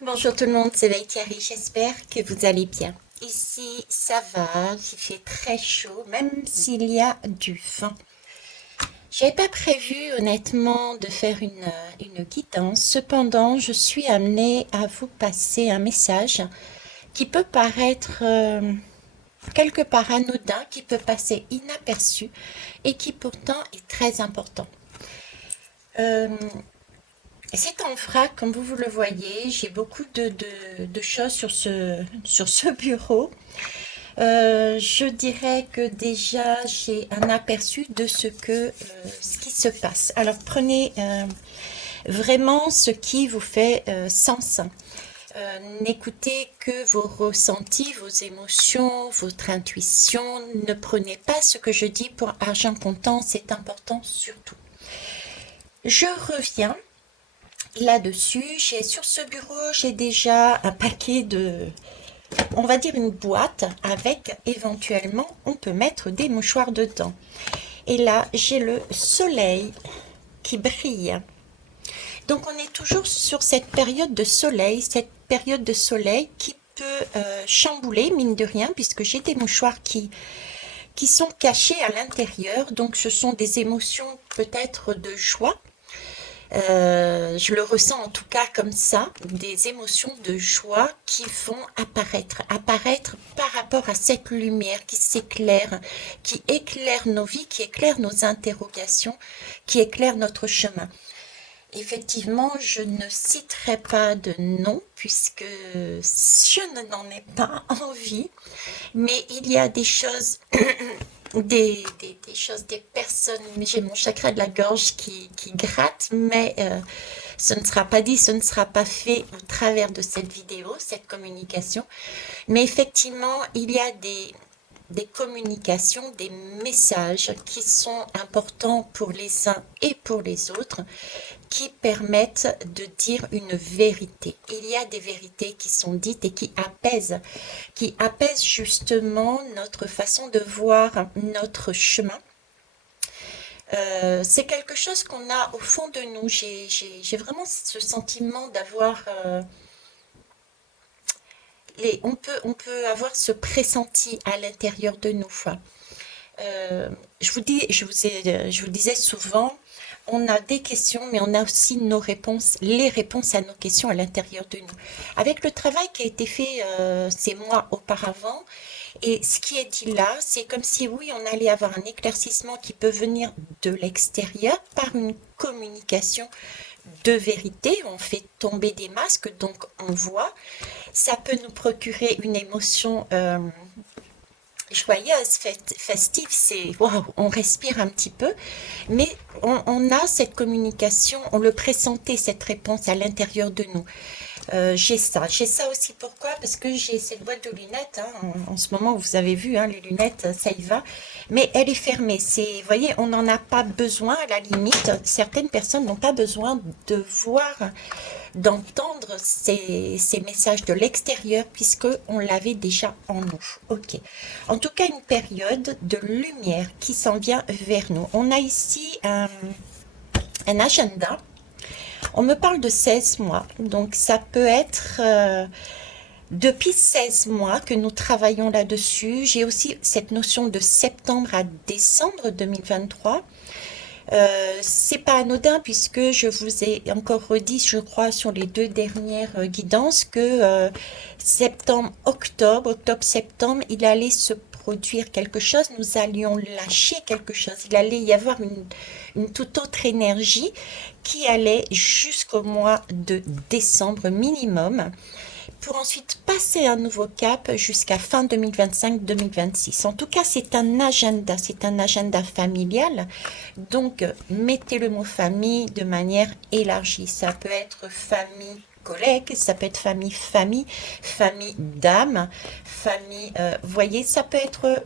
Bonjour tout le monde, c'est Thierry, j'espère que vous allez bien. Ici, ça va, il fait très chaud, même s'il y a du vent. J'avais pas prévu honnêtement de faire une guidance, cependant je suis amenée à vous passer un message qui peut paraître quelque part anodin, qui peut passer inaperçu et qui pourtant est très important. Euh, C'est en vrac, comme vous le voyez, j'ai beaucoup de choses sur ce bureau. Je dirais que déjà j'ai un aperçu de ce qui se passe. Alors prenez vraiment ce qui vous fait sens. N'écoutez que vos ressentis, vos émotions, votre intuition. Ne prenez pas ce que je dis pour argent comptant, c'est important surtout. Je reviens là-dessus. Sur ce bureau, j'ai déjà un paquet on va dire une boîte avec éventuellement, on peut mettre des mouchoirs dedans. Et là, j'ai le soleil qui brille. Donc, on est toujours sur cette période de soleil qui peut chambouler, mine de rien, puisque j'ai des mouchoirs qui sont cachés à l'intérieur. Donc, ce sont des émotions peut-être de joie. Je le ressens en tout cas comme ça, des émotions de joie qui vont apparaître par rapport à cette lumière qui s'éclaire, qui éclaire nos vies, qui éclaire nos interrogations, qui éclaire notre chemin. Effectivement, je ne citerai pas de nom puisque je n'en ai pas envie, mais il y a des choses des choses, des personnes. J'ai mon chakra de la gorge qui gratte, mais ce ne sera pas dit, ce ne sera pas fait au travers de cette vidéo, cette communication. Mais effectivement, il y a des communications, des messages qui sont importants pour les uns et pour les autres, qui permettent de dire une vérité. Il y a des vérités qui sont dites et qui apaisent justement notre façon de voir notre chemin. C'est quelque chose qu'on a au fond de nous. J'ai vraiment ce sentiment d'avoir on peut avoir ce pressenti à l'intérieur de nous. Je vous disais souvent, on a des questions, mais on a aussi nos réponses, les réponses à nos questions à l'intérieur de nous. Avec le travail qui a été fait ces mois auparavant, et ce qui est dit là, c'est comme si oui, on allait avoir un éclaircissement qui peut venir de l'extérieur par une communication de vérité. On fait tomber des masques, donc on voit. Ça peut nous procurer une émotion joyeuse, festive, c'est waouh, on respire un petit peu, mais on a cette communication, on le pressentait cette réponse à l'intérieur de nous. J'ai ça aussi pourquoi? Parce que j'ai cette boîte de lunettes, hein, en ce moment vous avez vu, hein, les lunettes, ça y va, mais elle est fermée. Vous voyez, on n'en a pas besoin à la limite. Certaines personnes n'ont pas besoin de voir, d'entendre ces messages de l'extérieur puisque on l'avait déjà en nous. Ok. En tout cas, une période de lumière qui s'en vient vers nous. On a ici un agenda. On me parle de 16 mois, donc ça peut être depuis 16 mois que nous travaillons là-dessus. J'ai aussi cette notion de septembre à décembre 2023. C'est pas anodin puisque je vous ai encore redit, je crois, sur les deux dernières guidances que octobre-septembre, il allait se produire quelque chose, nous allions lâcher quelque chose, il allait y avoir une toute autre énergie qui allait jusqu'au mois de décembre minimum pour ensuite passer un nouveau cap jusqu'à fin 2025-2026. En tout cas, c'est un agenda familial. Donc, mettez le mot famille de manière élargie. Ça peut être famille collègue, ça peut être famille, famille d'âme, famille, voyez, ça peut être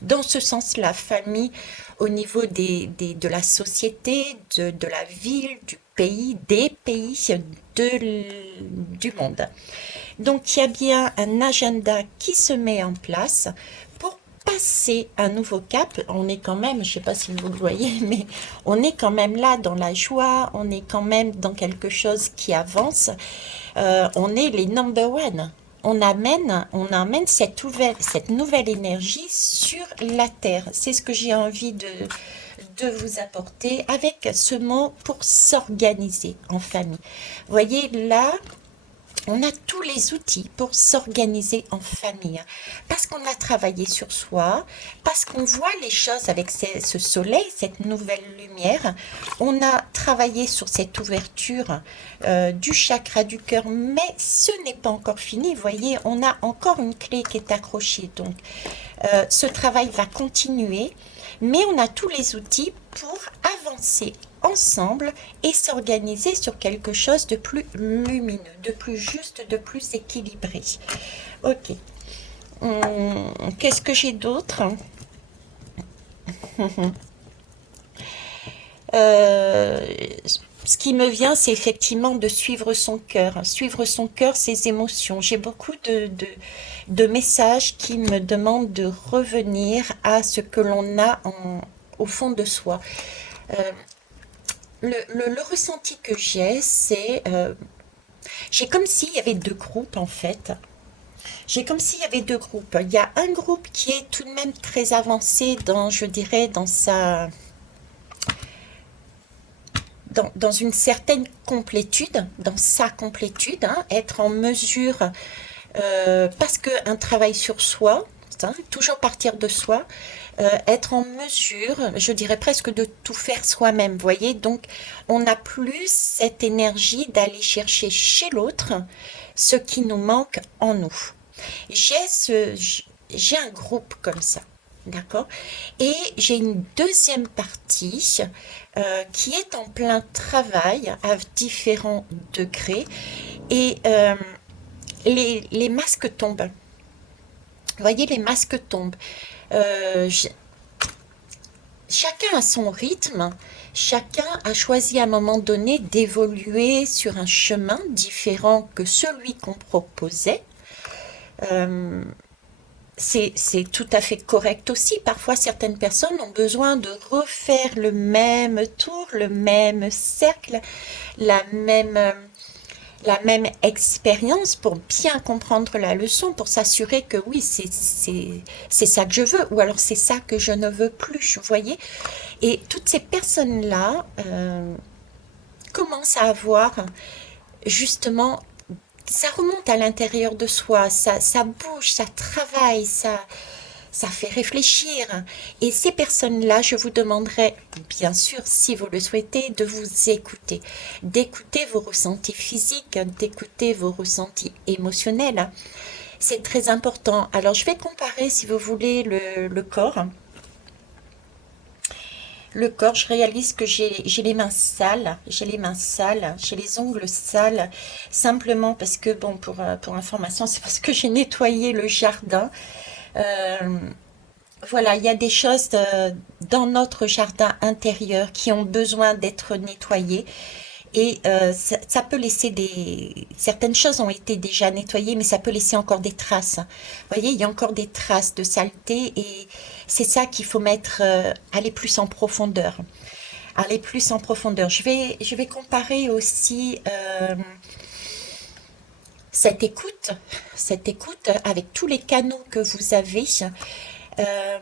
dans ce sens-là, famille au niveau de la société, de la ville, du pays, des pays, du monde. Donc il y a bien un agenda qui se met en place pour passer un nouveau cap. On est quand même, je ne sais pas si vous le voyez, mais on est quand même là dans la joie, on est quand même dans quelque chose qui avance. On est les number one. On amène cette nouvelle énergie sur la terre. C'est ce que j'ai envie de vous apporter avec ce mot pour s'organiser en famille. Vous voyez là, on a tous les outils pour s'organiser en famille, parce qu'on a travaillé sur soi, parce qu'on voit les choses avec ce soleil, cette nouvelle lumière. On a travaillé sur cette ouverture du chakra du cœur, mais ce n'est pas encore fini. Vous voyez, on a encore une clé qui est accrochée. Donc, ce travail va continuer, mais on a tous les outils pour avancer ensemble et s'organiser sur quelque chose de plus lumineux, de plus juste, de plus équilibré. Ok. Qu'est-ce que j'ai d'autre? Ce qui me vient, c'est effectivement de suivre son cœur. Suivre son cœur, ses émotions. J'ai beaucoup de messages qui me demandent de revenir à ce que l'on a au fond de soi. Le ressenti que j'ai, c'est... j'ai comme s'il y avait deux groupes, en fait. J'ai comme s'il y avait deux groupes. Il y a un groupe qui est tout de même très avancé dans, je dirais, dans une certaine complétude, dans sa complétude, hein, être en mesure, parce qu'un travail sur soi, hein, toujours partir de soi, être en mesure, je dirais presque de tout faire soi-même, vous voyez, donc on n'a plus cette énergie d'aller chercher chez l'autre ce qui nous manque en nous. J'ai un groupe comme ça. D'accord. Et j'ai une deuxième partie qui est en plein travail à différents degrés. Et les masques tombent. Vous voyez, les masques tombent. Euh, j- Chacun a son rythme. Chacun a choisi à un moment donné d'évoluer sur un chemin différent que celui qu'on proposait. Euh, c'est tout à fait correct aussi. Parfois, certaines personnes ont besoin de refaire le même tour, le même cercle, la même, euh, la même expérience pour bien comprendre la leçon, pour s'assurer que oui, c'est ça que je veux, ou alors c'est ça que je ne veux plus, vous voyez. Et toutes ces personnes-là commencent à avoir justement, ça remonte à l'intérieur de soi, ça bouge, ça travaille, ça fait réfléchir. Et ces personnes-là, je vous demanderai, bien sûr, si vous le souhaitez, de vous écouter, d'écouter vos ressentis physiques, d'écouter vos ressentis émotionnels. C'est très important. Alors, je vais comparer, si vous voulez, le corps. Le corps, je réalise que j'ai les mains sales, j'ai les ongles sales, simplement parce que, bon, pour information, c'est parce que j'ai nettoyé le jardin. Euh, Voilà, il y a des choses dans notre jardin intérieur qui ont besoin d'être nettoyées et ça peut laisser des... Certaines choses ont été déjà nettoyées, mais ça peut laisser encore des traces. Vous voyez, il y a encore des traces de saleté et c'est ça qu'il faut mettre, aller plus en profondeur. Aller plus en profondeur. Je vais comparer aussi cette écoute, cette écoute avec tous les canaux que vous avez. Euh,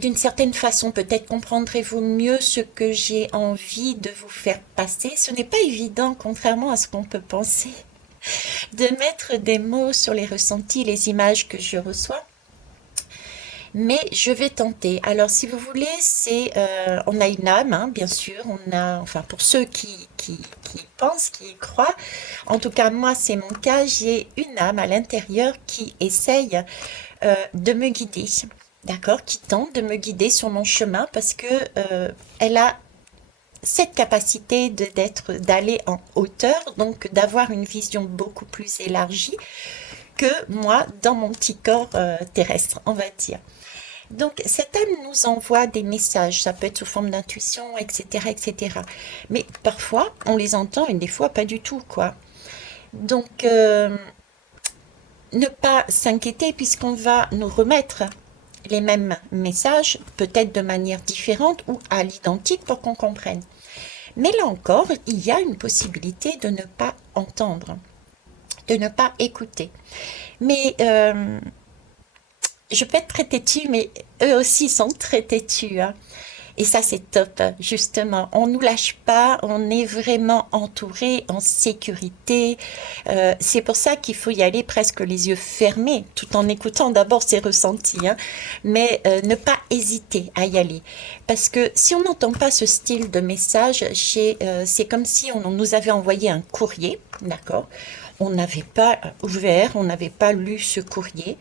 D'une certaine façon, peut-être comprendrez-vous mieux ce que j'ai envie de vous faire passer. Ce n'est pas évident, contrairement à ce qu'on peut penser, de mettre des mots sur les ressentis, les images que je reçois. Mais je vais tenter. Alors, si vous voulez, on a une âme, hein, bien sûr. On a, enfin, pour ceux qui pensent, qui y croient. En tout cas, moi, c'est mon cas. J'ai une âme à l'intérieur qui essaye de me guider, d'accord, qui tente de me guider sur mon chemin parce que elle a cette capacité d'aller en hauteur, donc d'avoir une vision beaucoup plus élargie que moi dans mon petit corps terrestre, on va dire. Donc, cette âme nous envoie des messages, ça peut être sous forme d'intuition, etc., etc. Mais parfois, on les entend et des fois pas du tout, quoi. Donc, ne pas s'inquiéter puisqu'on va nous remettre les mêmes messages, peut-être de manière différente ou à l'identique pour qu'on comprenne. Mais là encore, il y a une possibilité de ne pas entendre, de ne pas écouter. Mais je peux être très têtue, mais eux aussi sont très têtus, hein. Et ça, c'est top, justement. On nous lâche pas, on est vraiment entouré, en sécurité. C'est pour ça qu'il faut y aller presque les yeux fermés, tout en écoutant d'abord ses ressentis, hein. Mais ne pas hésiter à y aller. Parce que si on n'entend pas ce style de message, c'est comme si on nous avait envoyé un courrier, d'accord? On n'avait pas ouvert, on n'avait pas lu ce courrier.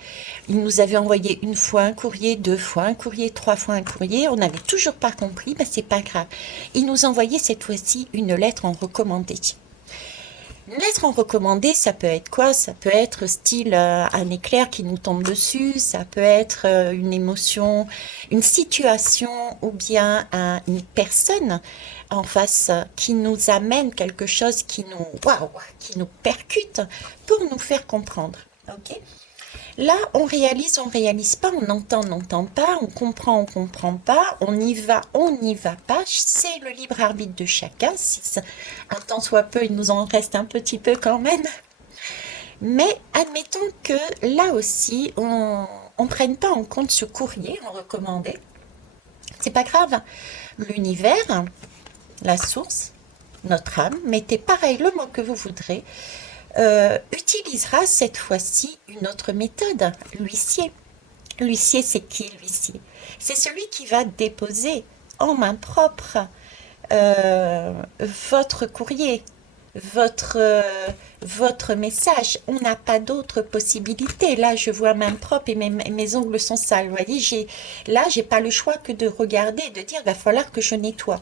Il nous avait envoyé une fois un courrier, deux fois un courrier, trois fois un courrier. On n'avait toujours pas compris, mais c'est pas grave. Il nous envoyait cette fois-ci une lettre en recommandé. Une lettre en recommandé, ça peut être quoi? Ça peut être style un éclair qui nous tombe dessus, ça peut être une émotion, une situation ou bien une personne en face qui nous amène quelque chose qui nous, waouh, qui nous percute pour nous faire comprendre. Ok? Là, on réalise pas, on entend, on n'entend pas, on comprend pas, on n'y va pas. C'est le libre arbitre de chacun. Si un tant soit peu, il nous en reste un petit peu quand même. Mais admettons que là aussi, on ne prenne pas en compte ce courrier en recommandé. C'est pas grave. L'univers, la source, notre âme, mettez pareil le mot que vous voudrez, utilisera cette fois-ci une autre méthode, l'huissier. L'huissier, c'est qui l'huissier? C'est celui qui va déposer en main propre votre courrier, votre, votre message. On n'a pas d'autre possibilité. Là, je vois main propre et mes ongles sont sales. Vous voyez, là, j'ai pas le choix que de regarder et de dire, il va falloir que je nettoie.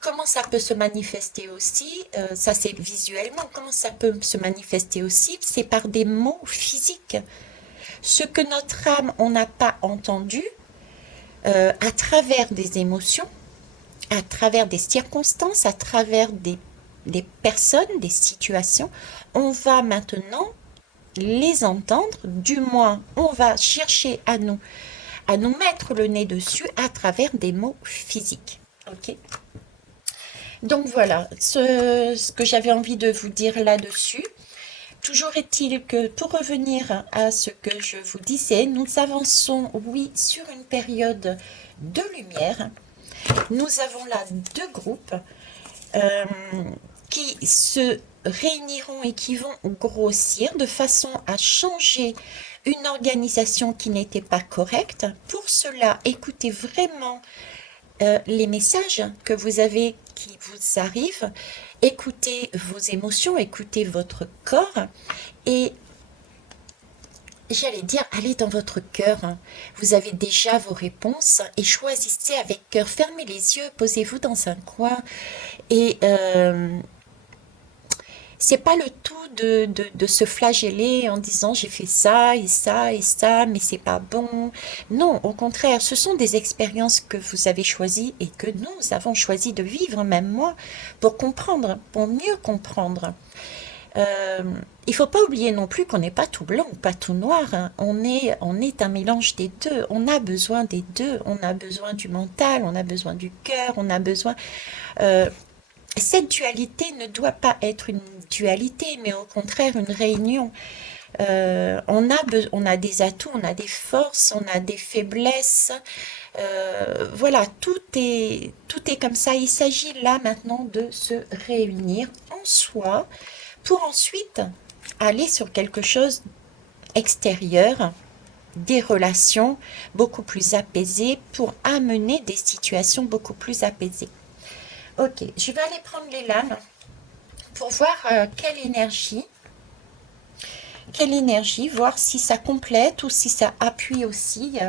Comment ça peut se manifester aussi? Ça, c'est visuellement. Comment ça peut se manifester aussi? C'est par des mots physiques. Ce que notre âme, on n'a pas entendu, à travers des émotions, à travers des circonstances, à travers des personnes, des situations, on va maintenant les entendre, du moins on va chercher à nous mettre le nez dessus à travers des mots physiques. Ok? Donc voilà ce que j'avais envie de vous dire là-dessus. Toujours est-il que pour revenir à ce que je vous disais, nous avançons, oui, sur une période de lumière. Nous avons là deux groupes qui se réuniront et qui vont grossir de façon à changer une organisation qui n'était pas correcte. Pour cela, écoutez vraiment les messages que vous avez qui vous arrivent, écoutez vos émotions, écoutez votre corps et j'allais dire, allez dans votre cœur. Vous avez déjà vos réponses et choisissez avec cœur. Fermez les yeux, posez-vous dans un coin et c'est pas le tout de se flageller en disant j'ai fait ça et ça et ça, mais c'est pas bon. Non, au contraire, ce sont des expériences que vous avez choisies et que nous avons choisi de vivre, même moi, pour comprendre, pour mieux comprendre. Il faut pas oublier non plus qu'on n'est pas tout blanc ou pas tout noir, hein. On est un mélange des deux. On a besoin des deux. On a besoin du mental, on a besoin du cœur, on a besoin. euh, cette dualité ne doit pas être une dualité, mais au contraire une réunion. On a des atouts, on a des forces, on a des faiblesses. Voilà, tout est comme ça. Il s'agit là maintenant de se réunir en soi pour ensuite aller sur quelque chose extérieur, des relations beaucoup plus apaisées pour amener des situations beaucoup plus apaisées. Ok, je vais aller prendre les lames pour voir quelle énergie, voir si ça complète ou si ça appuie aussi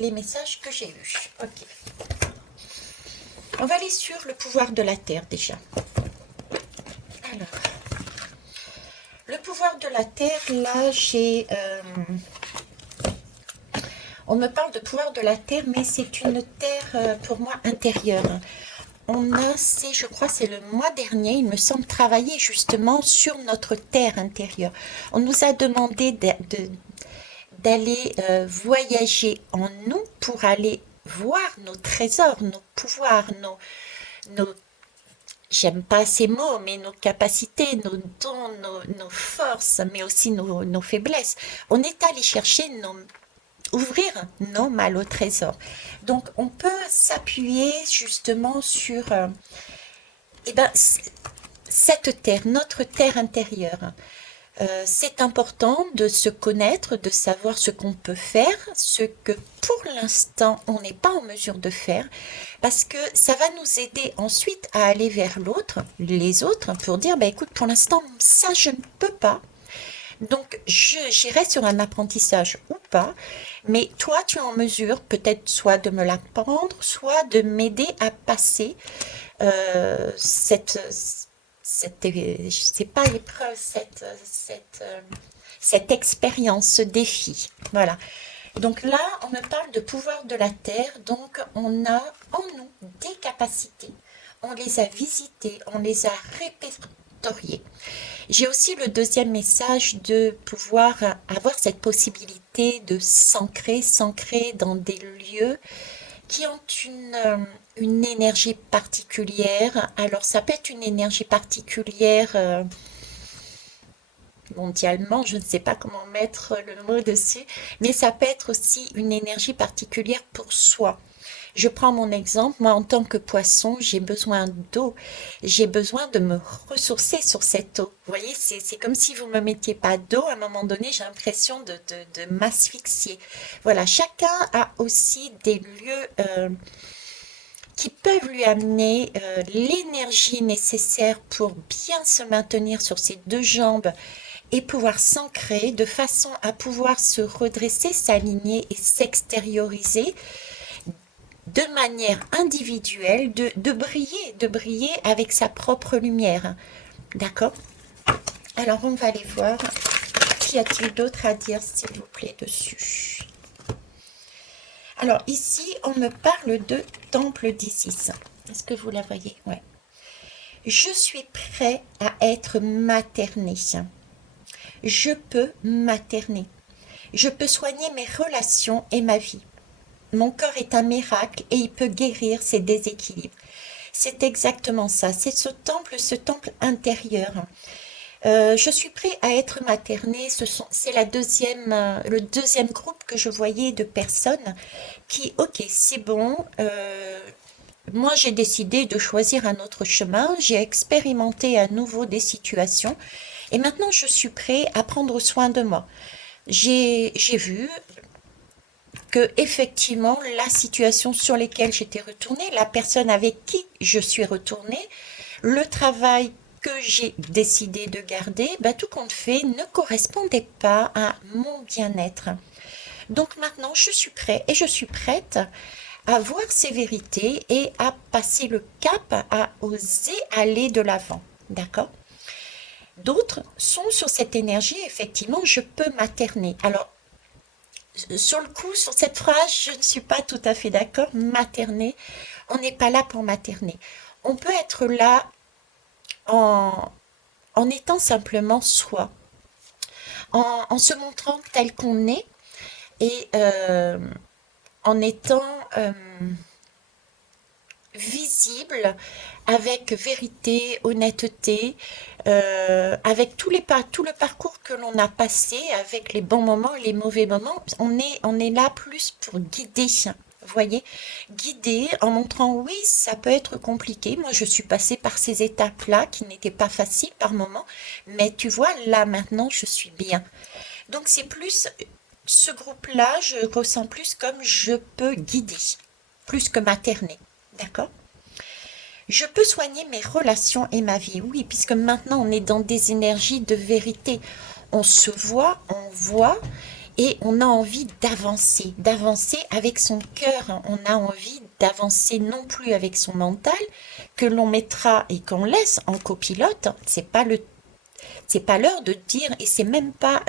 les messages que j'ai eus. Ok. On va aller sur le pouvoir de la Terre déjà. Alors, le pouvoir de la Terre, là, on me parle de pouvoir de la Terre, mais c'est une Terre, pour moi, intérieure. on a, je crois, c'est le mois dernier, il me semble, travaillé justement sur notre terre intérieure. On nous a demandé d'aller voyager en nous pour aller voir nos trésors, nos pouvoirs, nos j'aime pas ces mots, mais nos capacités, nos dons, nos forces, mais aussi nos faiblesses. On est allé chercher ouvrir nos malles au trésor. Donc, on peut s'appuyer justement sur eh ben, cette terre, notre terre intérieure. C'est important de se connaître, de savoir ce qu'on peut faire, ce que pour l'instant on n'est pas en mesure de faire, parce que ça va nous aider ensuite à aller vers l'autre, les autres, pour dire, bah, écoute, pour l'instant, ça je ne peux pas. Donc, j'irai sur un apprentissage ou pas, mais toi, tu es en mesure peut-être soit de me l'apprendre, soit de m'aider à passer c'est pas épreuve, cette expérience, ce défi. Voilà. Donc là, on me parle de pouvoir de la Terre, donc on a en nous des capacités. On les a visitées, on les a répertoriées. J'ai aussi le deuxième message de pouvoir avoir cette possibilité de s'ancrer dans des lieux qui ont une énergie particulière. Alors ça peut être une énergie particulière mondialement, je ne sais pas comment mettre le mot dessus, mais ça peut être aussi une énergie particulière pour soi. Je prends mon exemple, moi en tant que poisson, j'ai besoin d'eau, j'ai besoin de me ressourcer sur cette eau. Vous voyez, c'est comme si vous me mettiez pas d'eau, à un moment donné, j'ai l'impression de m'asphyxier. Voilà, chacun a aussi des lieux qui peuvent lui amener l'énergie nécessaire pour bien se maintenir sur ses deux jambes et pouvoir s'ancrer de façon à pouvoir se redresser, s'aligner et s'extérioriser de manière individuelle, de briller avec sa propre lumière. D'accord? Alors, on va aller voir. Qu'y a-t-il d'autre à dire, s'il vous plaît, dessus? Alors, ici, on me parle de temple d'Isis. Est-ce que vous la voyez? Ouais. Je suis prêt à être materné. Je peux materner. Je peux soigner mes relations et ma vie. Mon corps est un miracle et il peut guérir ces déséquilibres. C'est exactement ça. C'est ce temple intérieur. Je suis prêt à être materné. C'est le deuxième groupe que je voyais de personnes qui, ok, c'est bon. Moi, j'ai décidé de choisir un autre chemin. J'ai expérimenté à nouveau des situations. Et maintenant, je suis prêt à prendre soin de moi. J'ai vu que effectivement la situation sur laquelle j'étais retournée, la personne avec qui je suis retournée, le travail que j'ai décidé de garder, tout compte fait, ne correspondait pas à mon bien-être. Donc maintenant, je suis prêt et je suis prête à voir ces vérités et à passer le cap, à oser aller de l'avant. D'accord? D'autres sont sur cette énergie, effectivement, je peux materner. Alors, sur le coup, sur cette phrase, je ne suis pas tout à fait d'accord. Materner, on n'est pas là pour materner. On peut être là en étant simplement soi, en se montrant tel qu'on est et en étant visible avec vérité, honnêteté, avec tout le parcours que l'on a passé, avec les bons moments et les mauvais moments. On est là plus pour guider. Vous voyez, guider en montrant oui, ça peut être compliqué. Moi, je suis passée par ces étapes-là qui n'étaient pas faciles par moments, mais tu vois, là maintenant, je suis bien. Donc, c'est plus ce groupe-là, je ressens plus comme je peux guider, plus que materner. D'accord? Je peux soigner mes relations et ma vie, oui, puisque maintenant on est dans des énergies de vérité. On se voit, on voit, et on a envie d'avancer avec son cœur. On a envie d'avancer non plus avec son mental, que l'on mettra et qu'on laisse en copilote. C'est pas l'heure de dire, et c'est même pas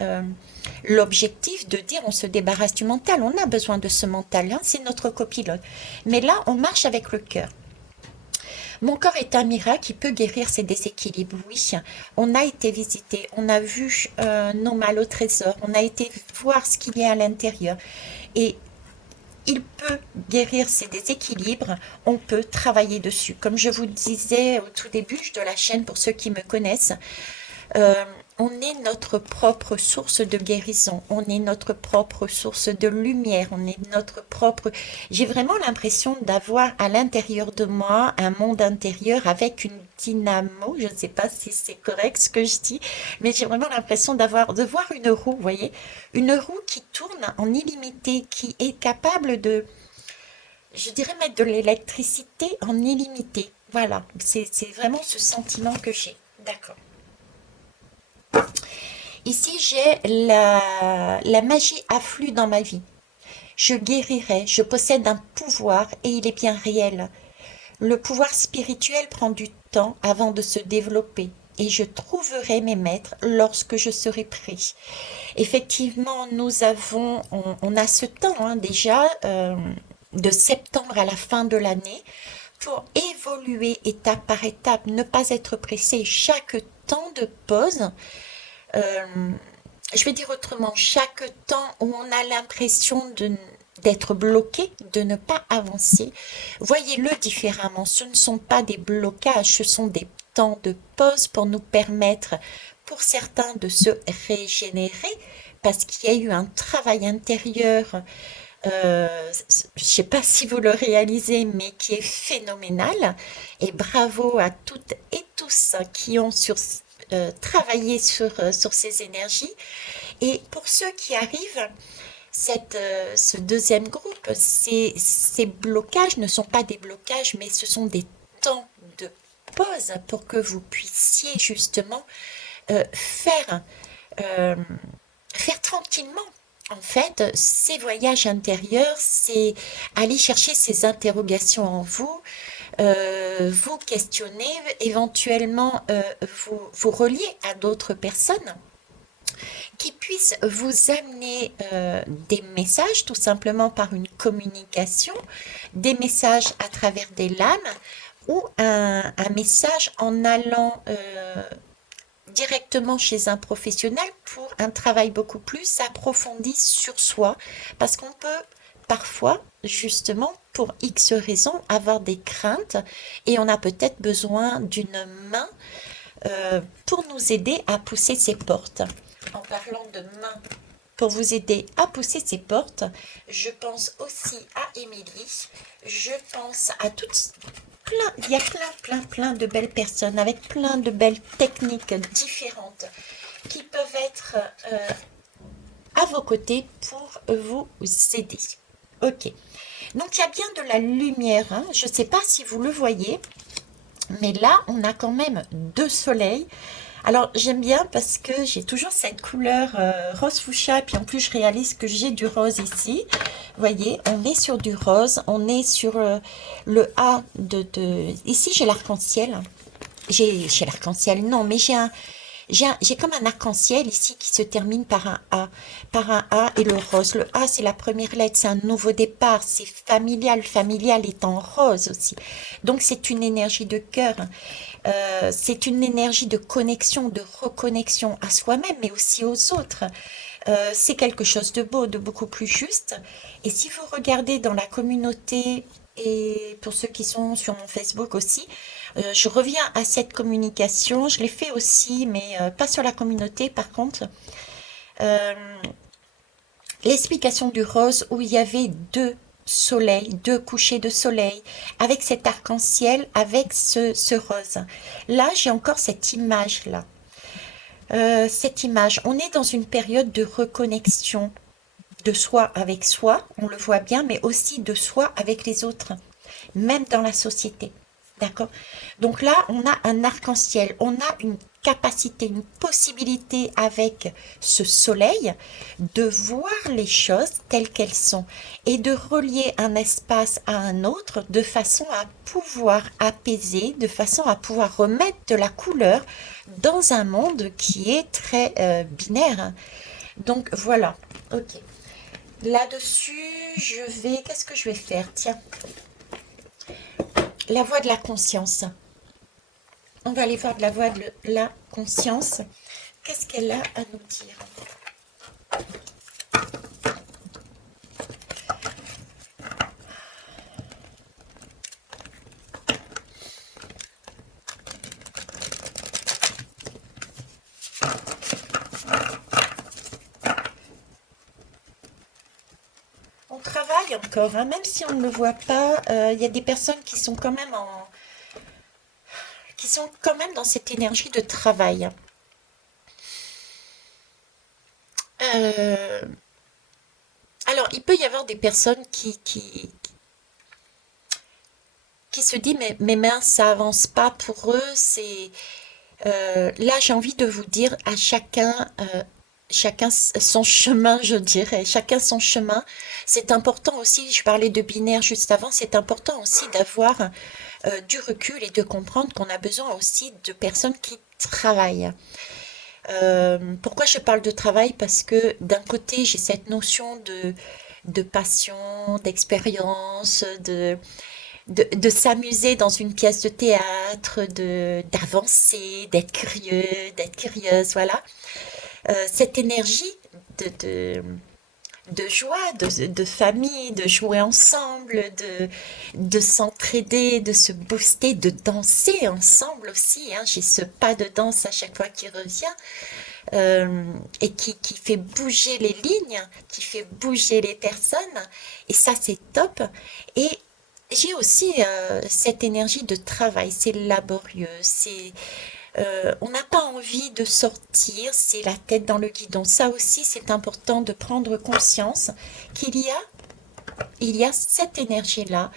l'objectif de dire on se débarrasse du mental. On a besoin de ce mental, hein, c'est notre copilote. Mais là, on marche avec le cœur. Mon corps est un miracle, il peut guérir ces déséquilibres. Oui, on a été visiter, on a vu nos mal au trésor, on a été voir ce qu'il y a à l'intérieur. Et il peut guérir ces déséquilibres, on peut travailler dessus. Comme je vous disais au tout début de la chaîne, pour ceux qui me connaissent, euh, on est notre propre source de guérison, on est notre propre source de lumière, on est notre propre... J'ai vraiment l'impression d'avoir à l'intérieur de moi un monde intérieur avec une dynamo, je ne sais pas si c'est correct ce que je dis, mais j'ai vraiment l'impression de voir une roue, vous voyez, une roue qui tourne en illimité, qui est capable de, je dirais mettre de l'électricité en illimité. Voilà, c'est vraiment ce sentiment que j'ai. D'accord. Ici, j'ai la magie afflue dans ma vie. Je guérirai, je possède un pouvoir et il est bien réel. Le pouvoir spirituel prend du temps avant de se développer et je trouverai mes maîtres lorsque je serai prêt. Effectivement, on a ce temps hein, déjà de septembre à la fin de l'année pour évoluer étape par étape, ne pas être pressé. Chaque temps de pause euh, je vais dire autrement, chaque temps où on a l'impression d'être bloqué, de ne pas avancer, voyez-le différemment. Ce ne sont pas des blocages, ce sont des temps de pause pour nous permettre, pour certains, de se régénérer, parce qu'il y a eu un travail intérieur, je ne sais pas si vous le réalisez, mais qui est phénoménal. Et bravo à toutes et tous qui ont travaillé sur ces énergies. Et pour ceux qui arrivent, ce deuxième groupe, ces blocages ne sont pas des blocages, mais ce sont des temps de pause pour que vous puissiez justement faire, euh, faire tranquillement. En fait, ces voyages intérieurs, c'est aller chercher ces interrogations en vous, vous questionner, éventuellement vous relier à d'autres personnes qui puissent vous amener des messages tout simplement par une communication, des messages à travers des lames ou un message en allant directement chez un professionnel pour un travail beaucoup plus approfondi sur soi parce qu'on peut parfois justement pour X raisons avoir des craintes et on a peut-être besoin d'une main pour nous aider à pousser ces portes. En parlant de main pour vous aider à pousser ces portes, je pense aussi à Émilie, je pense à toutes il y a plein de belles personnes avec plein de belles techniques différentes qui peuvent être à vos côtés pour vous aider. Ok, donc il y a bien de la lumière, hein. Je ne sais pas si vous le voyez, mais là on a quand même deux soleils. Alors j'aime bien parce que j'ai toujours cette couleur rose fuchsia et puis en plus je réalise que j'ai du rose ici. Vous voyez, on est sur du rose, on est sur le A Ici j'ai l'arc-en-ciel. J'ai l'arc-en-ciel, non, mais j'ai comme un arc-en-ciel ici qui se termine par un A. Par un A et le rose. Le A, c'est la première lettre, c'est un nouveau départ, c'est familial. Familial est en rose aussi. Donc c'est une énergie de cœur. C'est une énergie de connexion, de reconnexion à soi-même, mais aussi aux autres. C'est quelque chose de beau, de beaucoup plus juste. Et si vous regardez dans la communauté, et pour ceux qui sont sur mon Facebook aussi, je reviens à cette communication. Je l'ai fait aussi, mais pas sur la communauté par contre. Euh, L'explication du rose où il y avait deux soleils, deux couchers de soleil, avec cet arc-en-ciel, avec ce rose. Là, j'ai encore cette image-là. Cette image, on est dans une période de reconnexion de soi avec soi, on le voit bien, mais aussi de soi avec les autres, même dans la société. D'accord? Donc là, on a un arc-en-ciel, on a une capacité, une possibilité avec ce soleil de voir les choses telles qu'elles sont et de relier un espace à un autre de façon à pouvoir apaiser, de façon à pouvoir remettre de la couleur dans un monde qui est très binaire. Donc voilà, ok. Là-dessus, qu'est-ce que je vais faire? Tiens, la voix de la conscience. On va aller voir de la voix de la conscience. Qu'est-ce qu'elle a à nous dire? On travaille encore, hein, même si on ne le voit pas, il y a des personnes qui sont quand même dans cette énergie de travail. Euh, alors, il peut y avoir des personnes qui se disent, mais mince, ça avance pas pour eux. Là, j'ai envie de vous dire à chacun son chemin, je dirais, chacun son chemin. C'est important aussi, je parlais de binaire juste avant, c'est important aussi d'avoir du recul et de comprendre qu'on a besoin aussi de personnes qui travaillent. Pourquoi je parle de travail? Parce que d'un côté, j'ai cette notion de passion, d'expérience, de s'amuser dans une pièce de théâtre, d'avancer, d'être curieux, d'être curieuse, voilà. Cette énergie de, de, de joie, de famille, de jouer ensemble, de s'entraider, de se booster, de danser ensemble aussi, hein. J'ai ce pas de danse à chaque fois qui revient et qui fait bouger les lignes, qui fait bouger les personnes. Et ça, c'est top. Et j'ai aussi cette énergie de travail. C'est laborieux. On n'a pas envie de sortir. C'est la tête dans le guidon. Ça aussi, c'est important de prendre conscience qu'il y a cette énergie-là.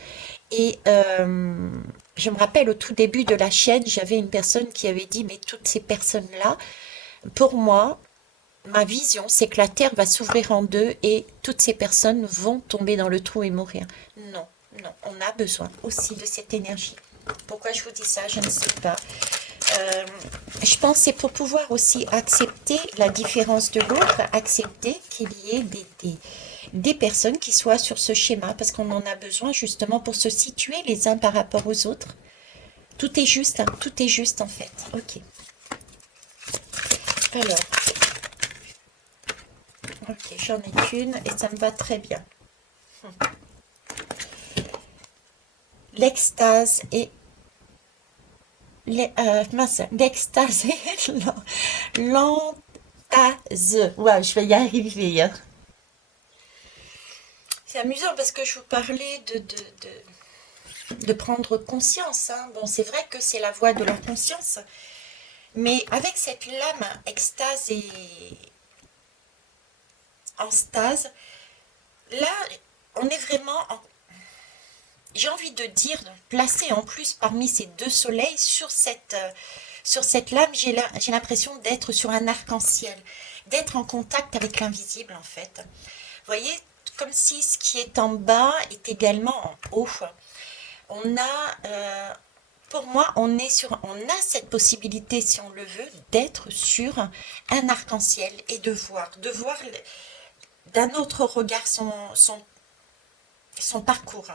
Et je me rappelle au tout début de la chaîne, j'avais une personne qui avait dit, mais toutes ces personnes-là, pour moi, ma vision, c'est que la Terre va s'ouvrir en deux et toutes ces personnes vont tomber dans le trou et mourir. Non, non, on a besoin aussi de cette énergie. Pourquoi je vous dis ça, je ne sais pas. Euh, je pense que c'est pour pouvoir aussi accepter la différence de l'autre, accepter qu'il y ait des personnes qui soient sur ce schéma, parce qu'on en a besoin justement pour se situer les uns par rapport aux autres. Tout est juste, hein, tout est juste en fait. Ok. Alors, ok, j'en ai qu'une et ça me va très bien. L'extase et l'extase et l'entase. Ouais, je vais y arriver, hein. C'est amusant parce que je vous parlais de prendre conscience, hein. Bon, c'est vrai que c'est la voie de la conscience, mais avec cette lame extase et en stase, là, on est vraiment j'ai envie de dire, placé en plus parmi ces deux soleils sur cette lame, j'ai l'impression d'être sur un arc-en-ciel, d'être en contact avec l'invisible en fait. Vous voyez, comme si ce qui est en bas est également en haut. On a, pour moi, on a cette possibilité, si on le veut, d'être sur un arc-en-ciel et de voir d'un autre regard son parcours,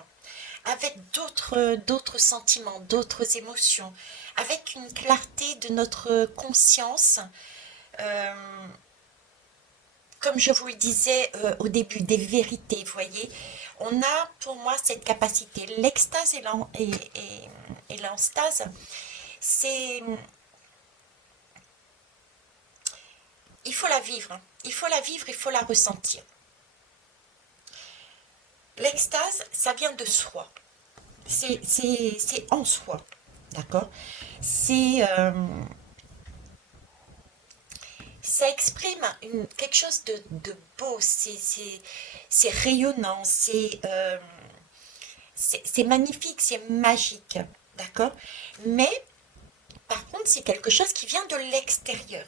avec d'autres sentiments, d'autres émotions, avec une clarté de notre conscience, euh, comme je vous le disais au début, des vérités, vous voyez. On a pour moi cette capacité. L'extase et l'enstase, c'est... Il faut la vivre, hein. Il faut la vivre, il faut la ressentir. L'extase, ça vient de soi. C'est en soi, d'accord. C'est ça exprime quelque chose de beau, c'est rayonnant, c'est magnifique, c'est magique, d'accord. Mais par contre, c'est quelque chose qui vient de l'extérieur.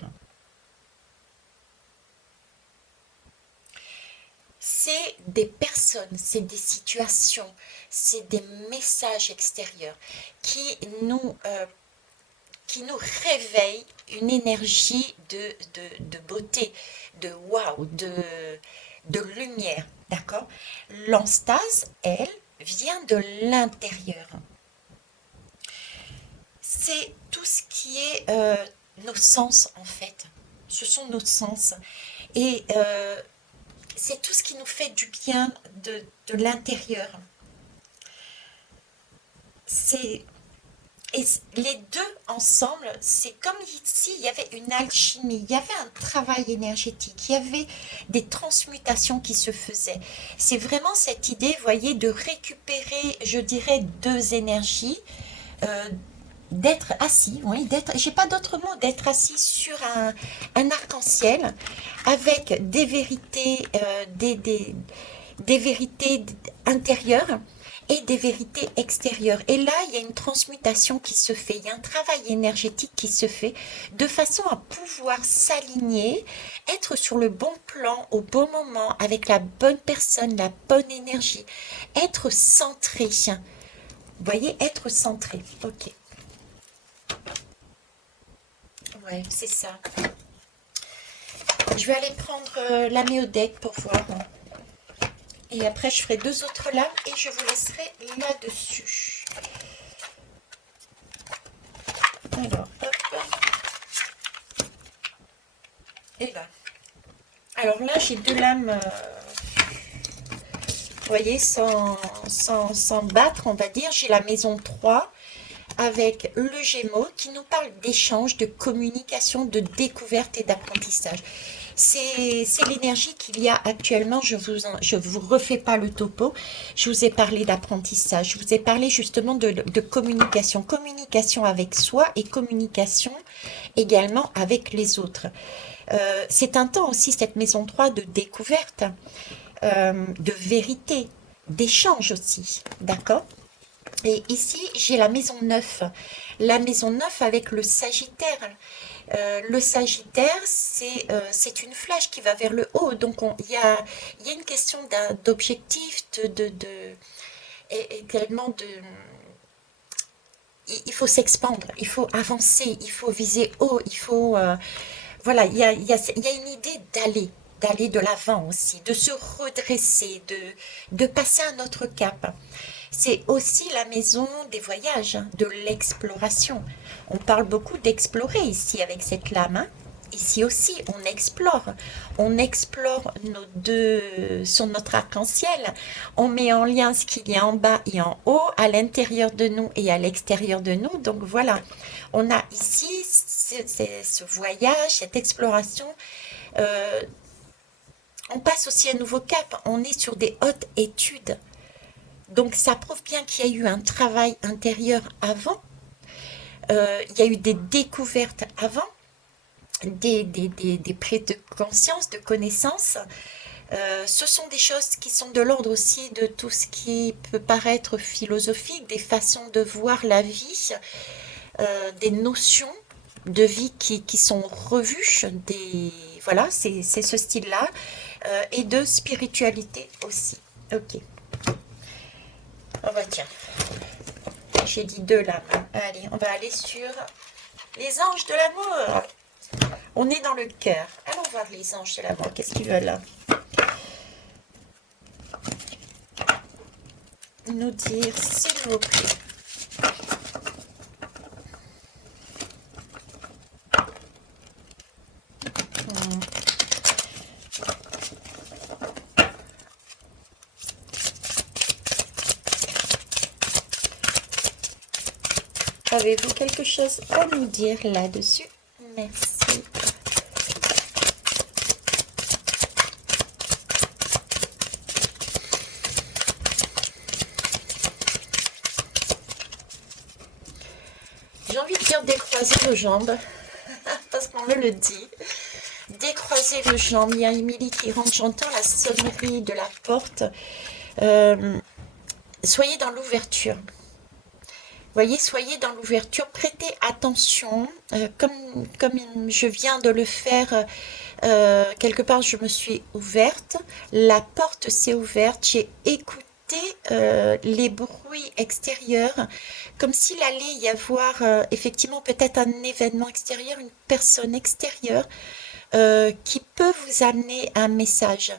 C'est des personnes, c'est des situations, c'est des messages extérieurs qui nous qui nous réveille une énergie de beauté, de waouh, de lumière, d'accord. L'enstase, elle, vient de l'intérieur. c'est tout ce qui est nos sens en fait. Ce sont nos sens. Et c'est tout ce qui nous fait du bien de l'intérieur. C'est Et les deux ensemble, c'est comme si il y avait une alchimie, il y avait un travail énergétique, il y avait des transmutations qui se faisaient. C'est vraiment cette idée, vous voyez, de récupérer, je dirais, deux énergies, euh, d'être assis, oui, j'ai pas d'autre mot, d'être assis sur un arc-en-ciel avec des vérités, des vérités intérieures et des vérités extérieures. Et là, il y a une transmutation qui se fait, il y a un travail énergétique qui se fait de façon à pouvoir s'aligner, être sur le bon plan au bon moment, avec la bonne personne, la bonne énergie, être centré. Vous voyez, être centré. Ok. Ouais, c'est ça. Je vais aller prendre la méodec pour voir. Et après, je ferai deux autres lames et je vous laisserai là-dessus. Alors, hop. Et là. Alors là, j'ai deux lames, vous voyez, sans battre, on va dire. J'ai la maison 3 avec le Gémeaux qui nous parle d'échange, de communication, de découverte et d'apprentissage. C'est l'énergie qu'il y a actuellement. Je vous refais pas le topo. Je vous ai parlé d'apprentissage. Je vous ai parlé justement de communication. Communication avec soi et communication également avec les autres. C'est un temps aussi, cette maison 3, de découverte, de vérité, d'échange aussi. D'accord? Et ici, j'ai la maison 9. La maison 9 avec le Sagittaire. Le Sagittaire, c'est une flèche qui va vers le haut. Donc, il y a une question d'objectif, et également il faut s'expandre, il faut avancer, il faut viser haut, il faut... voilà, il y a une idée d'aller de l'avant aussi, de se redresser, de passer un autre cap. C'est aussi la maison des voyages, hein, de l'exploration. On parle beaucoup d'explorer ici avec cette lame, hein. Ici aussi, on explore. On explore sur notre arc-en-ciel. On met en lien ce qu'il y a en bas et en haut, à l'intérieur de nous et à l'extérieur de nous. Donc voilà, on a ici ce voyage, cette exploration. Euh, on passe aussi un nouveau cap. On est sur des hautes études. Donc ça prouve bien qu'il y a eu un travail intérieur avant, il y a eu des découvertes avant, des prises de conscience, de connaissances. Ce sont des choses qui sont de l'ordre aussi de tout ce qui peut paraître philosophique, des façons de voir la vie, des notions de vie qui sont revues, voilà, c'est ce style-là, et de spiritualité aussi. Ok. Oh bah tiens, j'ai dit deux lames. Allez, on va aller sur les anges de l'amour. On est dans le cœur. Allons voir les anges de l'amour. Qu'est-ce qu'ils veulent là? Nous dire, s'il vous plaît. Avez-vous quelque chose à nous dire là-dessus? Merci. J'ai envie de dire décroiser vos jambes, parce qu'on me le dit. Décroiser vos jambes. Il y a Émilie qui rentre, j'entends la sonnerie de la porte. Soyez dans l'ouverture. Voyez, soyez dans l'ouverture, prêtez attention, comme je viens de le faire, quelque part je me suis ouverte, la porte s'est ouverte, j'ai écouté les bruits extérieurs, comme s'il allait y avoir effectivement peut-être un événement extérieur, une personne extérieure qui peut vous amener un message.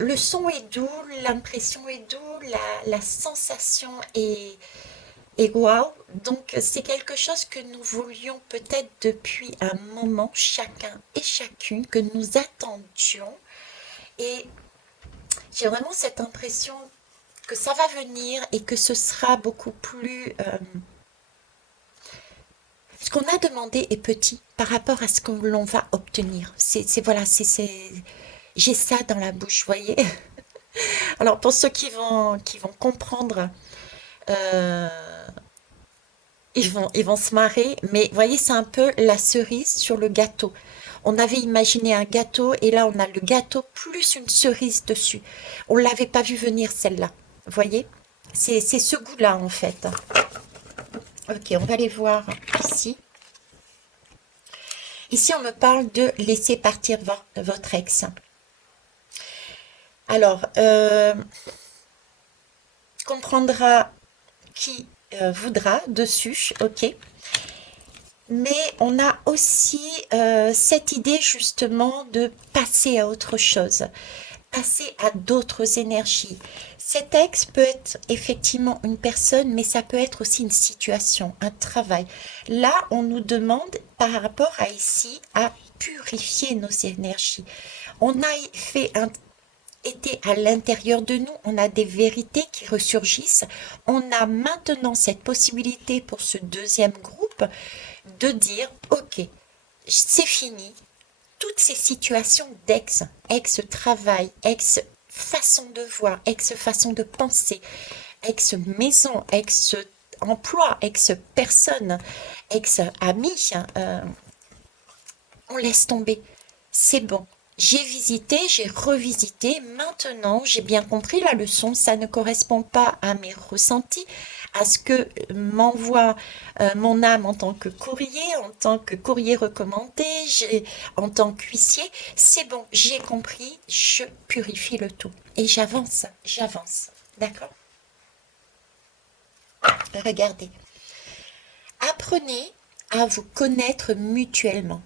Le son est doux, l'impression est doux, la sensation est Et waouh, donc c'est quelque chose que nous voulions peut-être depuis un moment, chacun et chacune, que nous attendions. Et j'ai vraiment cette impression que ça va venir et que ce sera beaucoup plus... ce qu'on a demandé est petit par rapport à ce que l'on va obtenir. Voilà, j'ai ça dans la bouche, vous voyez. Alors pour ceux qui vont comprendre, euh, ils vont se marrer, mais vous voyez, c'est un peu la cerise sur le gâteau. On avait imaginé un gâteau et là on a le gâteau plus une cerise dessus. On l'avait pas vu venir celle-là, vous voyez. C'est ce goût-là en fait. Ok, on va aller voir ici. Ici, on me parle de laisser partir votre ex. Alors, comprendra qui voudra dessus, ok. Mais on a aussi cette idée justement de passer à autre chose, passer à d'autres énergies. Cet ex peut être effectivement une personne, mais ça peut être aussi une situation, un travail. Là, on nous demande par rapport à ici à purifier nos énergies. On a fait été à l'intérieur de nous, on a des vérités qui ressurgissent. On a maintenant cette possibilité pour ce deuxième groupe de dire, ok, c'est fini. Toutes ces situations d'ex, ex-travail, ex-façon de voir, ex-façon de penser, ex-maison, ex-emploi, ex-personne, ex-ami, on laisse tomber. C'est bon. J'ai visité, j'ai revisité. Maintenant, j'ai bien compris la leçon. Ça ne correspond pas à mes ressentis, à ce que m'envoie mon âme en tant que courrier recommandé, en tant qu'huissier. C'est bon, j'ai compris. Je purifie le tout. Et j'avance, j'avance. D'accord? Regardez. Apprenez à vous connaître mutuellement.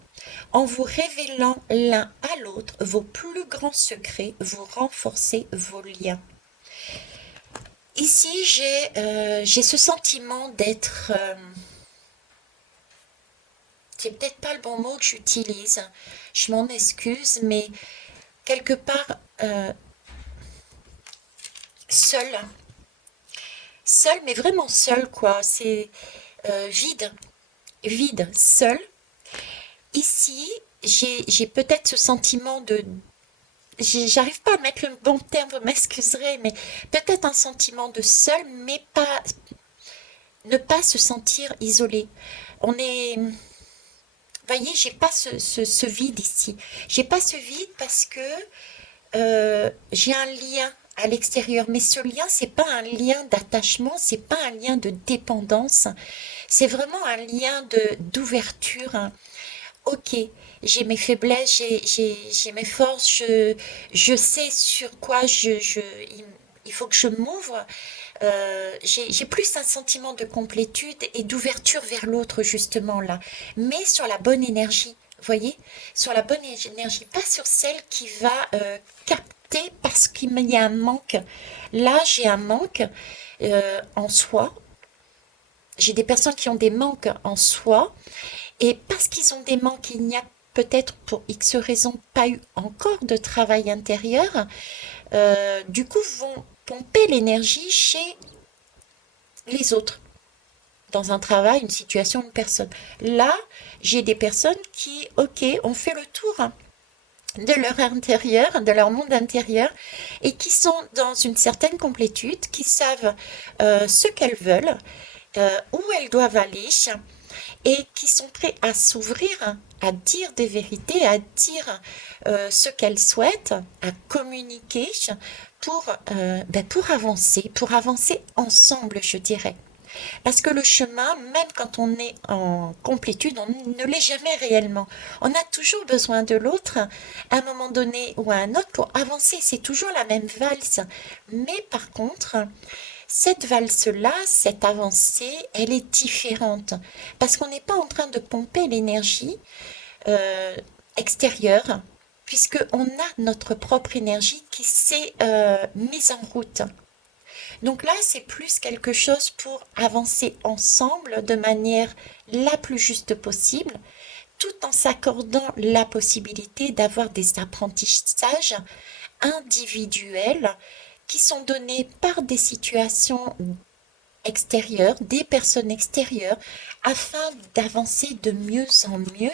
En vous révélant l'un à l'autre vos plus grands secrets, vous renforcez vos liens. Ici, j'ai ce sentiment d'être... c'est peut-être pas le bon mot que j'utilise, je m'en excuse, mais quelque part seul. Seul, mais vraiment seul, quoi. C'est vide, vide, seul. Ici, j'ai peut-être ce sentiment de... J'arrive pas à mettre le bon terme, vous m'excuserez, mais peut-être un sentiment de seul, mais pas... Ne pas se sentir isolé. On est... Vous voyez, j'ai pas ce vide ici. J'ai pas ce vide parce que j'ai un lien à l'extérieur. Mais ce lien, c'est pas un lien d'attachement, c'est pas un lien de dépendance. C'est vraiment un lien d'ouverture, hein. Ok, j'ai mes faiblesses, j'ai mes forces, je sais sur quoi il faut que je m'ouvre. J'ai plus un sentiment de complétude et d'ouverture vers l'autre, justement, là. Mais sur la bonne énergie, vous voyez? Sur la bonne énergie, pas sur celle qui va capter parce qu'il y a un manque. Là, j'ai un manque en soi. J'ai des personnes qui ont des manques en soi. Et parce qu'ils ont des manques, il n'y a peut-être pour X raisons pas eu encore de travail intérieur, du coup vont pomper l'énergie chez les autres, dans un travail, une situation, une personne. Là, j'ai des personnes qui, ok, ont fait le tour de leur intérieur, de leur monde intérieur, et qui sont dans une certaine complétude, qui savent ce qu'elles veulent, où elles doivent aller, et qui sont prêts à s'ouvrir, à dire des vérités, à dire ce qu'elles souhaitent, à communiquer pour avancer ensemble, je dirais. Parce que le chemin, même quand on est en complétude, on ne l'est jamais réellement. On a toujours besoin de l'autre à un moment donné ou à un autre pour avancer. C'est toujours la même valse. Mais par contre, cette valse-là, cette avancée, elle est différente. Parce qu'on n'est pas en train de pomper l'énergie euh, extérieure, puisqu'on a notre propre énergie qui s'est mise en route. Donc là, c'est plus quelque chose pour avancer ensemble de manière la plus juste possible, tout en s'accordant la possibilité d'avoir des apprentissages individuels qui sont donnés par des situations extérieures, des personnes extérieures, afin d'avancer de mieux en mieux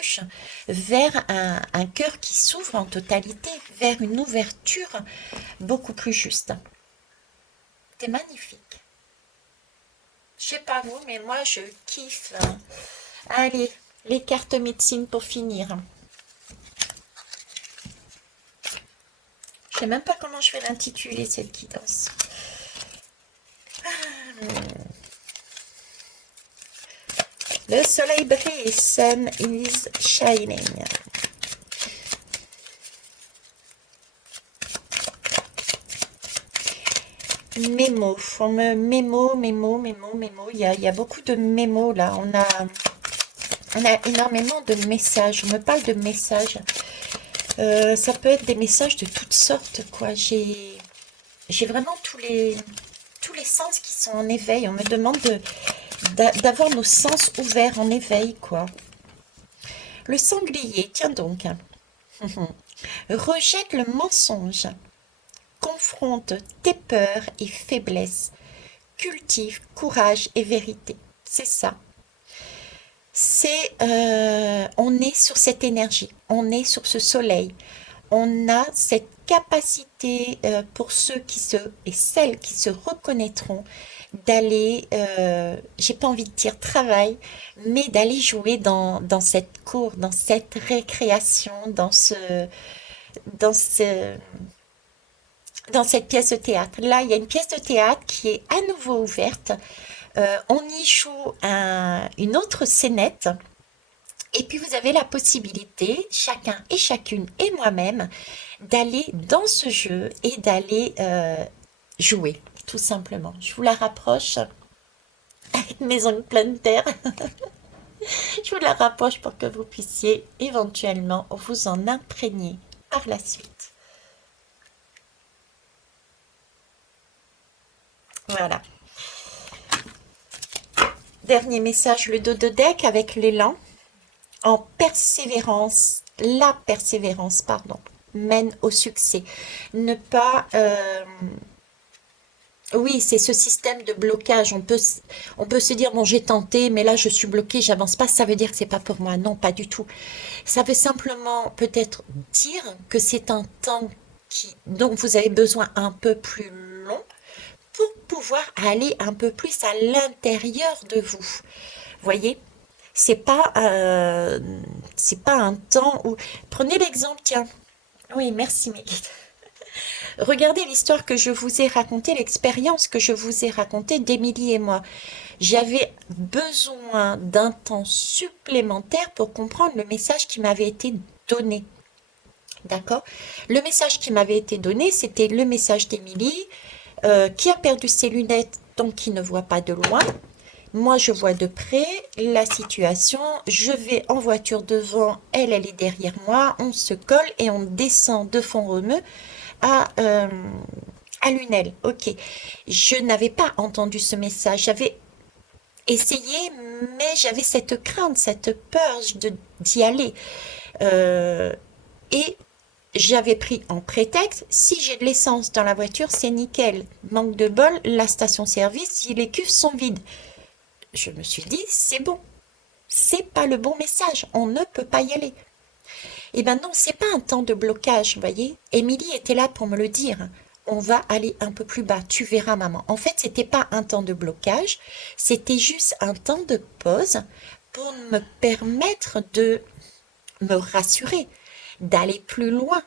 vers un cœur qui s'ouvre en totalité, vers une ouverture beaucoup plus juste. C'est magnifique. Je sais pas vous, mais moi je kiffe. Allez, les cartes médecine pour finir. Je sais même pas comment je vais l'intituler cette guidance. Le soleil brille, sun is shining. Mémo, mémo. Il y a beaucoup de mémos là. On a énormément de messages. On me parle de messages. Ça peut être des messages de toutes sortes, quoi. J'ai vraiment tous les sens qui sont en éveil. On me demande d'avoir nos sens ouverts en éveil, quoi. Le sanglier, tiens donc. Rejette le mensonge. Confronte tes peurs et faiblesses. Cultive courage et vérité. C'est ça. On est sur cette énergie. On est sur ce soleil. On a cette capacité pour ceux et celles qui se reconnaîtront d'aller, j'ai pas envie de dire travail, mais d'aller jouer dans cette cour, dans cette récréation, dans ce, dans cette pièce de théâtre. Là, il y a une pièce de théâtre qui est à nouveau ouverte. On y joue une autre scénette. Et puis vous avez la possibilité, chacun et chacune et moi-même, d'aller dans ce jeu et d'aller jouer, tout simplement. Je vous la rapproche avec mes ongles pleins de terre. Je vous la rapproche pour que vous puissiez éventuellement vous en imprégner par la suite. Voilà. Dernier message, le dos de deck avec l'élan. En persévérance, la persévérance, pardon, mène au succès. Ne pas... oui, c'est ce système de blocage. On peut se dire, bon, j'ai tenté, mais là, je suis bloqué, j'avance pas. Ça veut dire que c'est pas pour moi. Non, pas du tout. Ça veut simplement peut-être dire que c'est un temps dont vous avez besoin un peu plus long pour pouvoir aller un peu plus à l'intérieur de vous. Voyez? C'est pas un temps où... Prenez l'exemple, tiens. Oui, merci, mes guides. Regardez l'histoire que je vous ai racontée, l'expérience que je vous ai racontée d'Émilie et moi. J'avais besoin d'un temps supplémentaire pour comprendre le message qui m'avait été donné. D'accord? Le message qui m'avait été donné, c'était le message d'Émilie, qui a perdu ses lunettes, donc qui ne voit pas de loin. Moi, je vois de près la situation. Je vais en voiture devant, elle est derrière moi. On se colle et on descend de Font-Romeu à Lunel. Ok. Je n'avais pas entendu ce message. J'avais essayé, mais j'avais cette crainte, cette peur d'y aller. Et j'avais pris en prétexte, si j'ai de l'essence dans la voiture, c'est nickel. Manque de bol, la station-service, si les cuves sont vides. Je me suis dit, c'est bon. C'est pas le bon message. On ne peut pas y aller. Eh ben non, c'est pas un temps de blocage, vous voyez. Émilie était là pour me le dire. On va aller un peu plus bas. Tu verras, maman. En fait, c'était pas un temps de blocage. C'était juste un temps de pause pour me permettre de me rassurer, d'aller plus loin,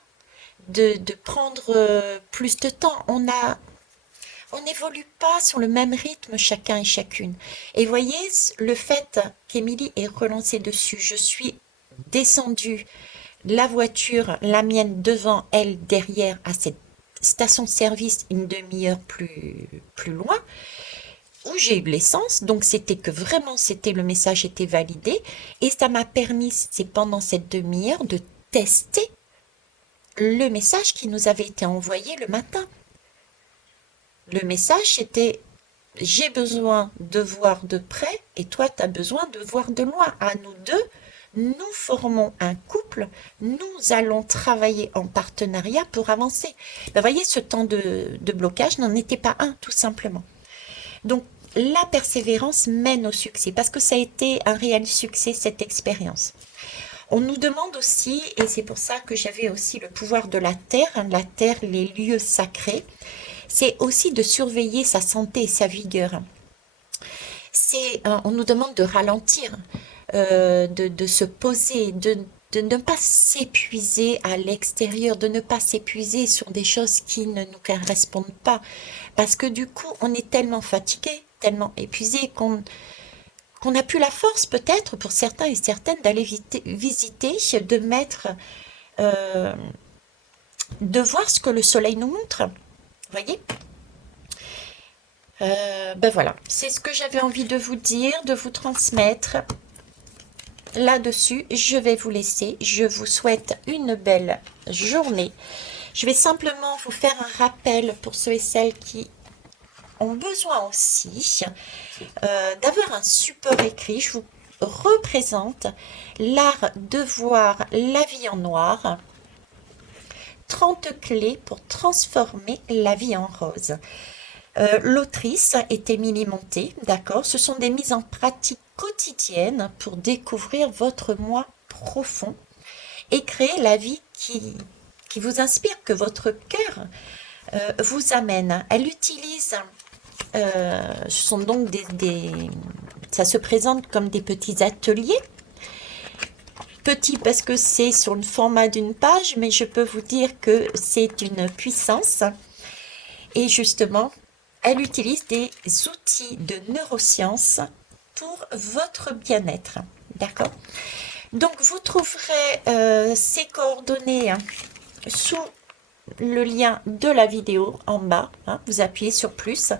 de prendre plus de temps. On n'évolue pas sur le même rythme chacun et chacune. Et voyez, le fait qu'Émilie ait relancé dessus, je suis descendue, la voiture, la mienne devant, elle derrière, à cette station-service une demi-heure plus loin, où j'ai eu l'essence. Donc c'était que vraiment, le message était validé. Et ça m'a permis, c'est pendant cette demi-heure, de tester le message qui nous avait été envoyé le matin. Le message était, j'ai besoin de voir de près et toi, tu as besoin de voir de loin. À nous deux, nous formons un couple, nous allons travailler en partenariat pour avancer. Ben, voyez, ce temps de blocage n'en était pas un, tout simplement. Donc, la persévérance mène au succès parce que ça a été un réel succès, cette expérience. On nous demande aussi, et c'est pour ça que j'avais aussi le pouvoir de la terre, les lieux sacrés, c'est aussi de surveiller sa santé et sa vigueur. On nous demande de ralentir, de se poser, de ne pas s'épuiser à l'extérieur, de ne pas s'épuiser sur des choses qui ne nous correspondent pas. Parce que du coup, on est tellement fatigué, tellement épuisé qu'on n'a plus la force peut-être pour certains et certaines d'aller visiter, de mettre, euh, de voir ce que le soleil nous montre. Vous voyez? Ben voilà, c'est ce que j'avais envie de vous dire, de vous transmettre. Là-dessus, je vais vous laisser. Je vous souhaite une belle journée. Je vais simplement vous faire un rappel pour ceux et celles qui ont besoin aussi d'avoir un support écrit. Je vous représente l'art de voir la vie en noir. 30 clés pour transformer la vie en rose. L'autrice est Émilie Monté, d'accord? Ce sont des mises en pratique quotidiennes pour découvrir votre moi profond et créer la vie qui vous inspire, que votre cœur vous amène. Elle utilise, ce sont donc ça se présente comme des petits ateliers. Petit parce que c'est sur le format d'une page, mais je peux vous dire que c'est une puissance. Et justement, elle utilise des outils de neurosciences pour votre bien-être. D'accord? Donc, vous trouverez ces coordonnées sous le lien de la vidéo en bas. Vous appuyez sur plus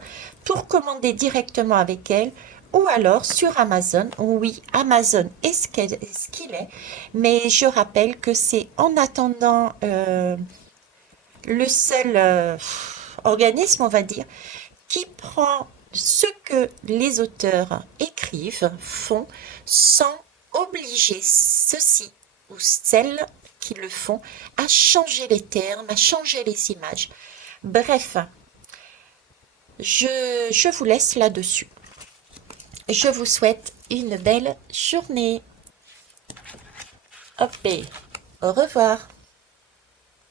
pour commander directement avec elle ou alors sur Amazon. Oui, Amazon est ce qu'il est, mais je rappelle que c'est en attendant le seul organisme, on va dire, qui prend ce que les auteurs écrivent, font, sans obliger ceux-ci ou celles qui le font à changer les termes, à changer les images. Bref, je vous laisse là-dessus. Je vous souhaite une belle journée. Hop, au revoir.